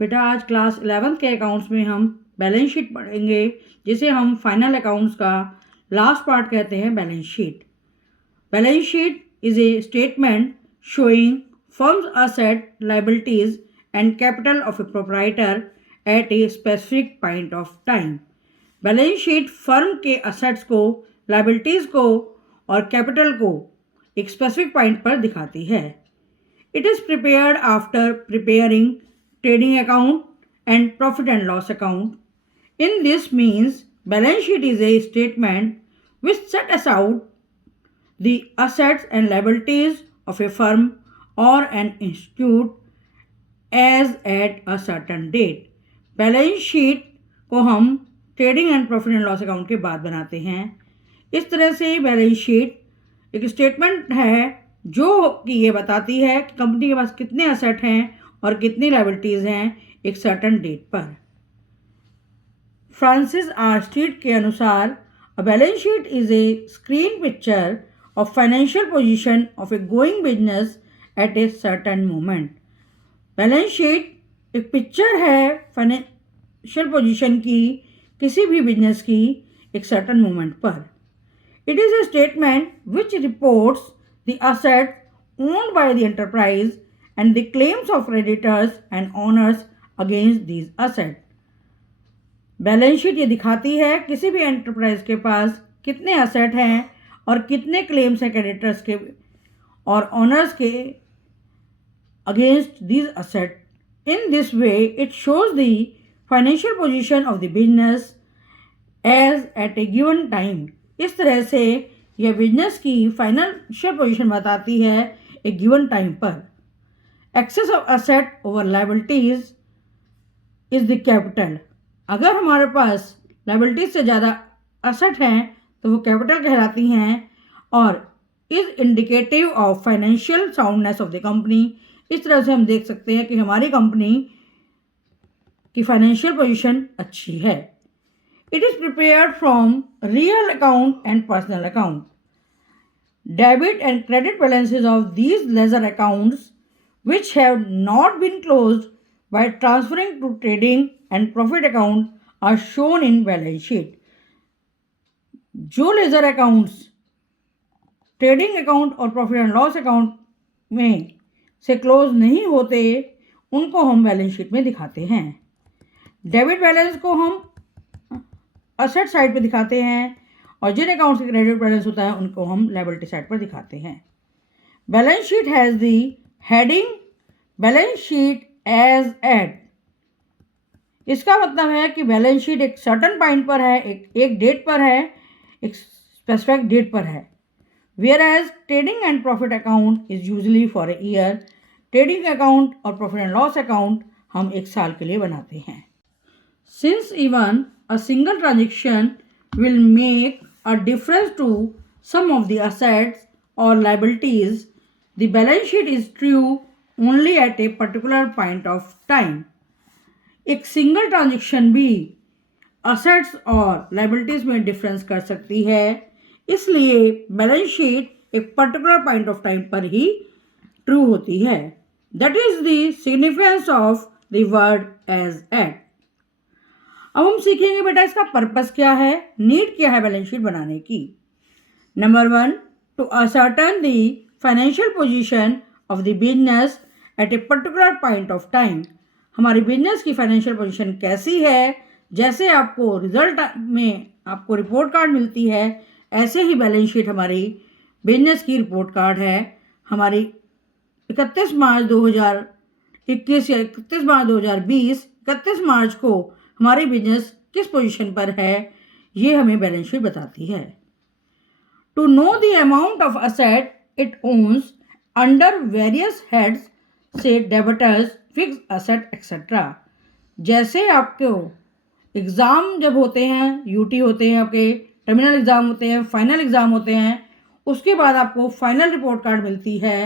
बेटा आज class 11th के अकाउंट्स में हम बैलेंस शीट पढ़ेंगे, जिसे हम फाइनल अकाउंट्स का लास्ट पार्ट कहते हैं balance sheet. Balance sheet is a statement showing firm's asset, liabilities and capital of a proprietor at a specific point of time. Balance sheet firm के assets को, liabilities को और capital को एक specific point पर दिखाती है। It is prepared after preparing trading account and profit and loss account. In this means balance sheet is a statement which sets out the assets and liabilities of a firm or an institute as at a certain date. Balance sheet को हम trading and profit and loss account के बाद बनाते हैं। इस तरह से balance sheet एक स्टेटमेंट है जो कि ये बताती है कि कंपनी के पास कितने असेट हैं और कितनी लायबिलिटीज़ हैं एक सर्टन डेट पर। फ्रांसिस आर स्ट्रीट के अनुसार a balance sheet is A screen picture of financial position of A going business at a certain moment. Balance sheet एक पिक्चर है फाइनेंशियल पोजीशन की, किसी भी बिजनेस की एक सर्टन मोमेंट पर। It is a statement which reports the asset owned by the enterprise and the claims of creditors and owners against these assets. Balance sheet ये दिखाती है किसी भी एंटरप्राइज के पास कितने असेट हैं और कितने क्लेम्स हैं क्रेडिटर्स के और ऑनर्स के against these asset. In this way it shows the financial position of the business as at a given time. इस तरह से यह बिजनेस की फाइनेंशियल पोजीशन बताती है एक गिवन टाइम पर। Excess of asset over liabilities is the capital. अगर हमारे पास लायबिलिटीज से ज़्यादा असेट हैं तो वो कैपिटल कहलाती हैं और is indicative of financial soundness of the company. इस तरह से हम देख सकते हैं कि हमारी कंपनी की फाइनेंशियल पोजीशन अच्छी है। It is prepared from real account and personal account. Debit and credit balances of these ledger accounts which have not been closed by transferring to trading and profit account are shown in balance sheet. जो ledger accounts trading account और profit and loss account में से close नहीं होते उनको हम balance sheet में दिखाते हैं। डेबिट बैलेंस को हम असेट साइड पर दिखाते हैं और जिन अकाउंट से क्रेडिट बैलेंस होता है उनको हम लायबिलिटी साइड पर दिखाते हैं। Balance sheet has the heading balance sheet as at. इसका मतलब है कि बैलेंस शीट एक सर्टन पॉइंट पर है, एक डेट पर है, एक स्पेसिफिक डेट पर है। Whereas trading and profit account is usually for a year. Trading account और प्रॉफिट एंड लॉस अकाउंट हम एक साल के लिए बनाते हैं। Since even a single transaction will make a difference to some of the assets और liabilities, the balance sheet is true only at a particular point of time. एक single transaction भी असेट्स और लायबिलिटीज में difference कर सकती है, इसलिए balance sheet एक पर्टिकुलर पॉइंट ऑफ टाइम पर ही ट्रू होती है। That is the significance of the word as at. अब हम सीखेंगे बेटा इसका पर्पस क्या है, नीड क्या है बैलेंस शीट बनाने की। Number 1, to ascertain the financial position of the business at a particular point of time. हमारी बिजनेस की फाइनेंशियल पोजीशन कैसी है, जैसे आपको रिजल्ट में आपको रिपोर्ट कार्ड मिलती है ऐसे ही बैलेंस शीट हमारी बिजनेस की रिपोर्ट कार्ड है। हमारी 31 मार्च 2021 या 31 मार्च 2020, 31 मार्च को हमारी बिजनेस किस पोजीशन पर है ये हमें बैलेंस शीट बताती है। To know the amount of asset it owns under various heads, say debtors, fixed asset etc. जैसे आपको एग्ज़ाम जब होते हैं, यूटी होते हैं, आपके टर्मिनल एग्ज़ाम होते हैं, फाइनल एग्ज़ाम होते हैं, उसके बाद आपको फाइनल रिपोर्ट कार्ड मिलती है।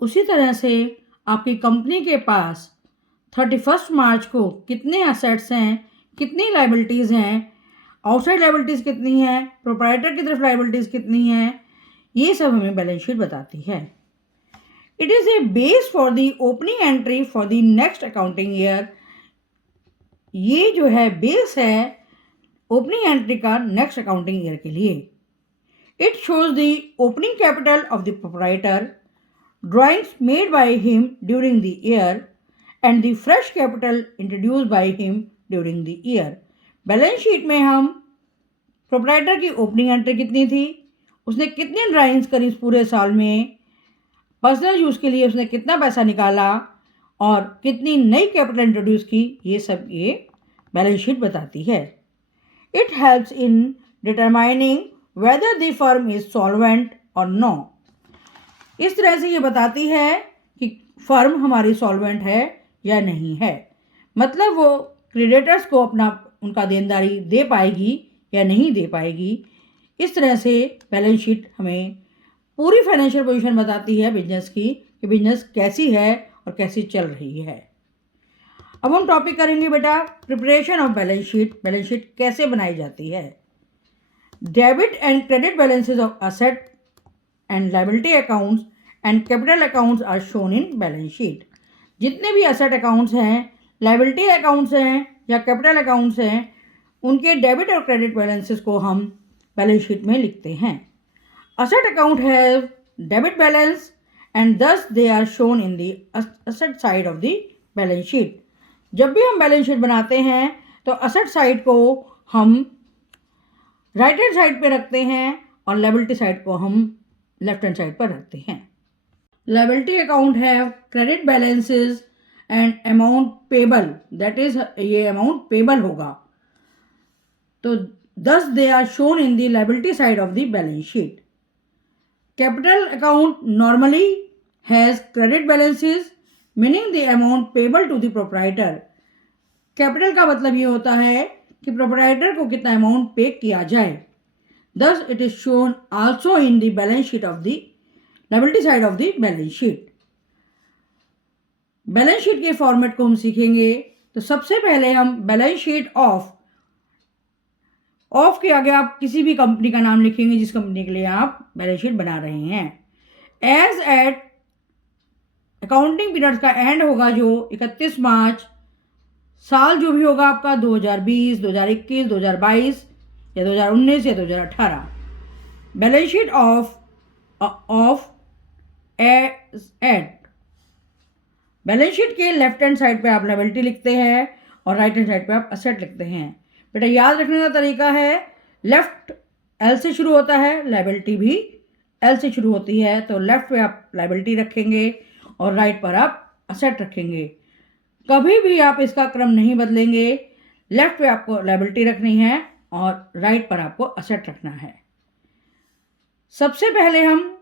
उसी तरह से आपकी कंपनी के पास 31 मार्च को कितने असेट्स हैं, कितनी लायबिलिटीज़ हैं, आउटसाइड लायबिलिटीज़ कितनी है, प्रोप्राइटर की तरफ लायबिलिटीज़ कितनी है, ये सब हमें बैलेंस शीट बताती है। It is a base for the opening entry for the next accounting year. ये जो है बेस है ओपनिंग एंट्री का नेक्स्ट अकाउंटिंग ईयर के लिए। It shows the opening capital of the proprietor, drawings made by him during the year and the fresh capital introduced by him during the year. Balance sheet में हम proprietor की opening entry कितनी थी, उसने कितनी drawings करी इस पूरे साल में, पर्सनल यूज़ के लिए उसने कितना पैसा निकाला और कितनी नई कैपिटल इंट्रोड्यूस की, ये सब ये बैलेंस शीट बताती है। It helps in determining whether the firm is solvent और नो। इस तरह से ये बताती है कि फर्म हमारी सॉल्वेंट है या नहीं है, मतलब वो क्रेडिटर्स को अपना उनका देनदारी दे पाएगी या नहीं दे पाएगी। इस तरह से बैलेंस शीट हमें पूरी फाइनेंशियल पोजीशन बताती है बिजनेस की, कि बिजनेस कैसी है और कैसी चल रही है। अब हम टॉपिक करेंगे बेटा preparation of balance sheet. Balance sheet कैसे बनाई जाती है। Debit and credit balances of asset and liability accounts and capital accounts are shown in balance sheet. जितने भी असेट अकाउंट्स हैं, लायबिलिटी अकाउंट्स हैं या कैपिटल अकाउंट्स हैं, उनके डेबिट और क्रेडिट बैलेंसेस को हम बैलेंस शीट में लिखते हैं। Asset account have debit balance and thus they are shown in the asset side of the balance sheet। जब भी हम बैलेंस शीट बनाते हैं तो असेट साइड को हम राइट हैंड साइड पे रखते हैं और लायबिलिटी साइड को हम लेफ्ट हैंड साइड पर रखते हैं। Liability account have credit balances and amount payable, that is ये अमाउंट पेबल होगा, तो thus they are shown in the liability side of the balance sheet। Capital account normally has credit balances, meaning the amount payable to the proprietor। Capital का मतलब ये होता है कि proprietor को कितना अमाउंट पे किया जाए। Thus it is shown also in the balance sheet of the liability side of the balance sheet। Balance sheet के फॉर्मेट को हम सीखेंगे। तो सबसे पहले हम बैलेंस शीट ऑफ के आगे आप किसी भी कंपनी का नाम लिखेंगे जिस कंपनी के लिए आप बैलेंस शीट बना रहे हैं। एज एट अकाउंटिंग पीरियड का एंड होगा जो 31 मार्च, साल जो भी होगा आपका 2020, 2021, 2022 या 2019 या 2018। Balance sheet of at balance sheet के लेफ्ट हैंड साइड पे आप लायबिलिटी लिखते हैं और राइट हैंड साइड पे आप असेट लिखते हैं। बेटा याद रखने का तरीका है, लेफ्ट एल से शुरू होता है, लायबिलिटी भी एल से शुरू होती है, तो लेफ्ट पे आप लायबिलिटी रखेंगे और राइट पर आप असेट रखेंगे। कभी भी आप इसका क्रम नहीं बदलेंगे, लेफ्ट पे आपको लायबिलिटी रखनी है और राइट पर आपको असेट रखना है। सबसे पहले हम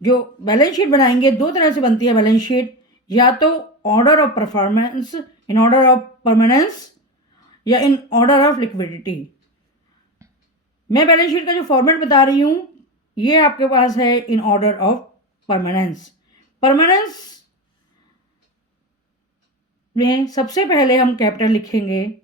जो बैलेंस शीट बनाएंगे, दो तरह से बनती है बैलेंस शीट, या तो order of performance, in order of permanence या इन ऑर्डर ऑफ लिक्विडिटी। मैं बैलेंस शीट का जो फॉर्मेट बता रही हूँ ये आपके पास है in order of permanence. Permanence में सबसे पहले हम कैपिटल लिखेंगे,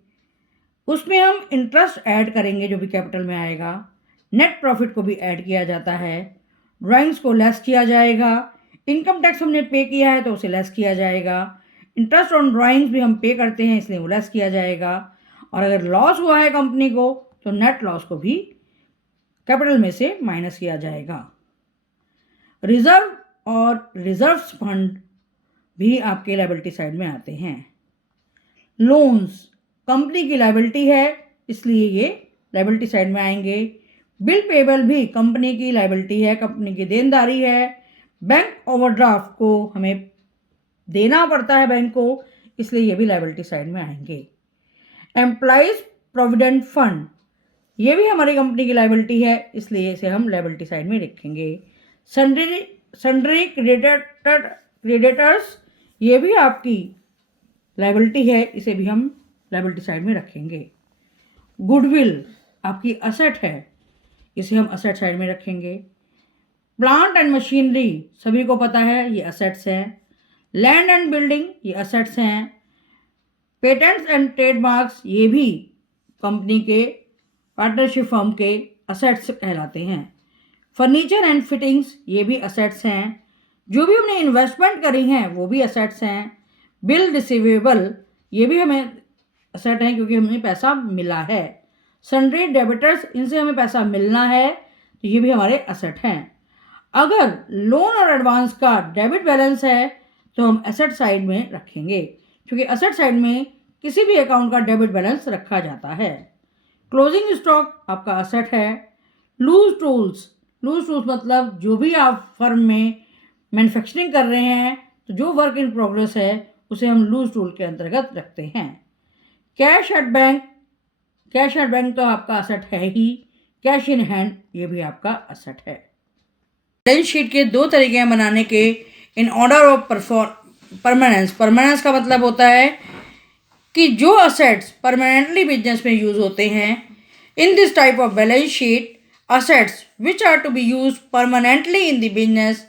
उसमें हम इंटरेस्ट ऐड करेंगे जो भी कैपिटल में आएगा, नेट प्रॉफिट को भी ऐड किया जाता है, ड्राइंग्स को लेस किया जाएगा, इनकम टैक्स हमने पे किया है तो उसे लेस किया जाएगा, इंटरेस्ट ऑन ड्राइंग्स भी हम पे करते हैं इसलिए वो लेस किया जाएगा, और अगर लॉस हुआ है कंपनी को तो नेट लॉस को भी कैपिटल में से माइनस किया जाएगा। रिजर्व और रिजर्व्स फंड भी आपके लायबिलिटी साइड में आते हैं। लोन्स कंपनी की लायबिलिटी है इसलिए ये लायबिलिटी साइड में आएंगे। बिल पेबल भी कंपनी की लायबिलिटी है, कंपनी की देनदारी है। बैंक ओवरड्राफ्ट को हमें देना पड़ता है बैंक को, इसलिए ये भी लायबिलिटी साइड में आएंगे। एम्प्लॉइज प्रोविडेंट फंड ये भी हमारी कंपनी की लायबिलिटी है इसलिए इसे हम लायबिलिटी साइड में रखेंगे। सन्ड्री क्रेडिटर्स ये भी आपकी लायबिलिटी है, इसे भी हम लायबिलिटी साइड में रखेंगे। गुडविल आपकी असेट है, इसे हम असेट साइड में रखेंगे। प्लांट एंड मशीनरी सभी को पता है ये असेट्स हैं। लैंड एंड बिल्डिंग ये असेट्स हैं। पेटेंट्स एंड ट्रेडमार्क्स ये भी कंपनी के पार्टनरशिप फर्म के असेट्स कहलाते हैं। फर्नीचर एंड फिटिंग्स ये भी असेट्स हैं। जो भी हमने इन्वेस्टमेंट करी हैं वो भी असेट्स हैं। बिल रिसीवेबल ये भी हमें असेट हैं क्योंकि हमें पैसा मिला है। सन्ड्री डेबिटर्स इनसे हमें पैसा मिलना है तो ये भी हमारे असेट हैं। अगर लोन और एडवांस का डेबिट बैलेंस है तो हम एसेट साइड में रखेंगे क्योंकि एसेट साइड में किसी भी अकाउंट का डेबिट बैलेंस रखा जाता है। क्लोजिंग स्टॉक आपका असेट है। लूज टूल्स मतलब जो भी आप फर्म में मैन्युफैक्चरिंग कर रहे हैं तो जो वर्क इन प्रोग्रेस है उसे हम लूज टूल के अंतर्गत रखते हैं। कैश एट बैंक तो आपका असेट है ही। कैश इन हैंड ये भी आपका असेट है। बैलेंस शीट के दो तरीके हैं बनाने के। इन ऑर्डर ऑफ परमानेंस का मतलब होता है कि जो असेट्स परमानेंटली बिजनेस में यूज होते हैं। In this type of balance sheet assets which are to be used permanently in the business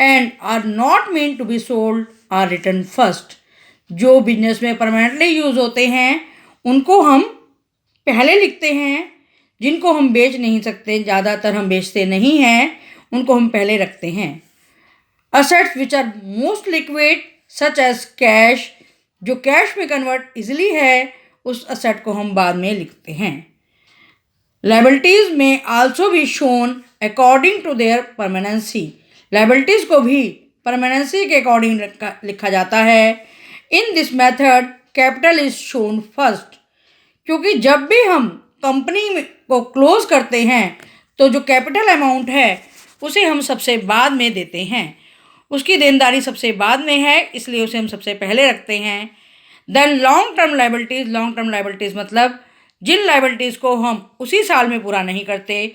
and are not meant to be sold are written first। जो बिजनेस में permanently use होते हैं उनको हम पहले लिखते हैं। जिनको हम बेच नहीं सकते, ज़्यादातर हम बेचते नहीं हैं, उनको हम पहले रखते हैं। assets which are most liquid such as cash, जो कैश में कन्वर्ट इजीली है उस असेट को हम बाद में लिखते हैं। लाइबिलिटीज में आल्सो भी shown according to their permanency, liabilities को भी परमानेंसी के अकॉर्डिंग लिखा जाता है। In this method capital is shown first, क्योंकि जब भी हम कंपनी को क्लोज करते हैं तो जो कैपिटल अमाउंट है उसे हम सबसे बाद में देते हैं। उसकी देनदारी सबसे बाद में है इसलिए उसे हम सबसे पहले रखते हैं। देन लॉन्ग टर्म लाइबिलिटीज़ मतलब जिन लाइबिलिटीज़ को हम उसी साल में पूरा नहीं करते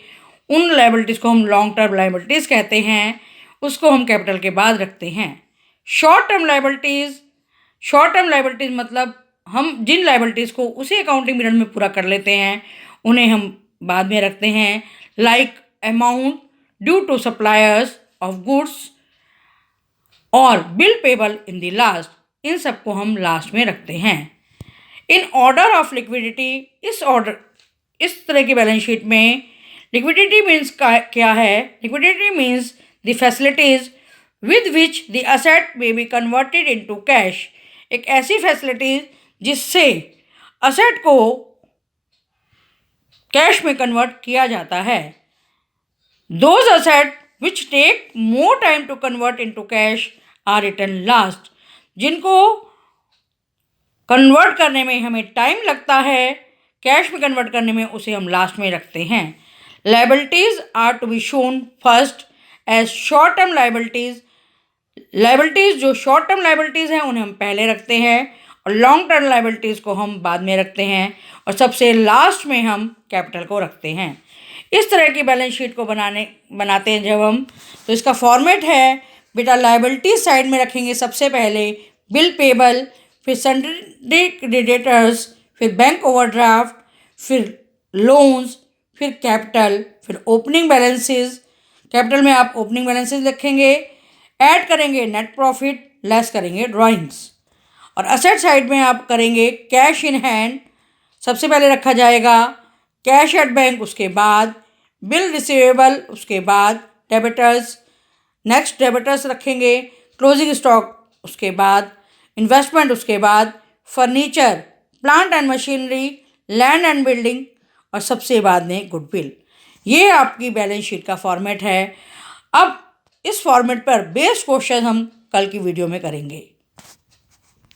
उन लाइबिलिटीज़ को हम लॉन्ग टर्म लाइबिलिटीज़ कहते हैं, उसको हम कैपिटल के बाद रखते हैं। शॉर्ट टर्म लाइबिलिटीज़ मतलब हम जिन लाइबिलिटीज़ को उसी अकाउंटिंग पीरियड में पूरा कर लेते हैं उन्हें हम बाद में रखते हैं। Like amount due to suppliers of goods और bill payable in the last, इन सबको हम लास्ट में रखते हैं। इन ऑर्डर ऑफ लिक्विडिटी, इस तरह की बैलेंस शीट में लिक्विडिटी मीन्स क्या है? Liquidity means the facilities with which the asset may be converted into cash, एक ऐसी फैसिलिटीज जिससे असेट को कैश में कन्वर्ट किया जाता है। Those asset which take more time to convert into cash are written last, जिनको कन्वर्ट करने में हमें टाइम लगता है, कैश में कन्वर्ट करने में उसे हम लास्ट में रखते हैं। Liabilities are to be shown first as short term liabilities जो शॉर्ट टर्म लाइबिलिटीज़ हैं उन्हें हम पहले रखते हैं और लॉन्ग टर्म लाइबिलिटीज़ को हम बाद में रखते हैं और सबसे लास्ट में हम कैपिटल को रखते हैं। इस तरह की बैलेंस शीट को बनाते हैं जब हम, तो इसका फॉर्मेट है बेटा, लाइबिलिटीज साइड में रखेंगे सबसे पहले बिल पेबल, फिर सन्ड्री क्रेडिटर्स, फिर बैंक ओवरड्राफ्ट, फिर लोन्स, फिर कैपिटल, फिर ओपनिंग बैलेंसेस। कैपिटल में आप ओपनिंग बैलेंसेस लिखेंगे, ऐड करेंगे नेट प्रॉफिट, लेस करेंगे ड्राइंग्स। और असेट साइड में आप करेंगे कैश इन हैंड, सबसे पहले रखा जाएगा कैश एट बैंक, उसके बाद बिल रिसीवेबल, उसके बाद डेबिटर्स, नेक्स्ट डेबिटर्स रखेंगे, क्लोजिंग स्टॉक उसके बाद, इन्वेस्टमेंट उसके बाद, furniture, plant and machinery, land and building और सबसे बाद में गुडविल। ये आपकी बैलेंस शीट का फॉर्मेट है। अब इस फॉर्मेट पर बेस्ड क्वेश्चन हम कल की वीडियो में करेंगे।